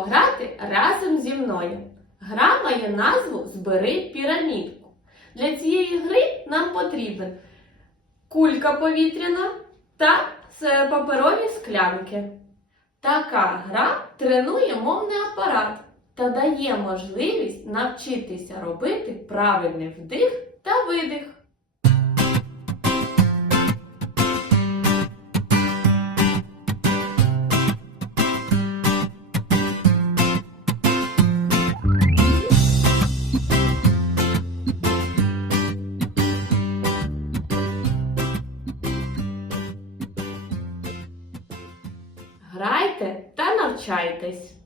грати разом зі мною. Гра має назву Збери пірамідку. Для цієї гри нам потрібен кулька повітряна та паперові склянки. Така гра тренує мовний апарат та дає можливість навчитися робити правильний вдих та видих. Грайте та навчайтесь.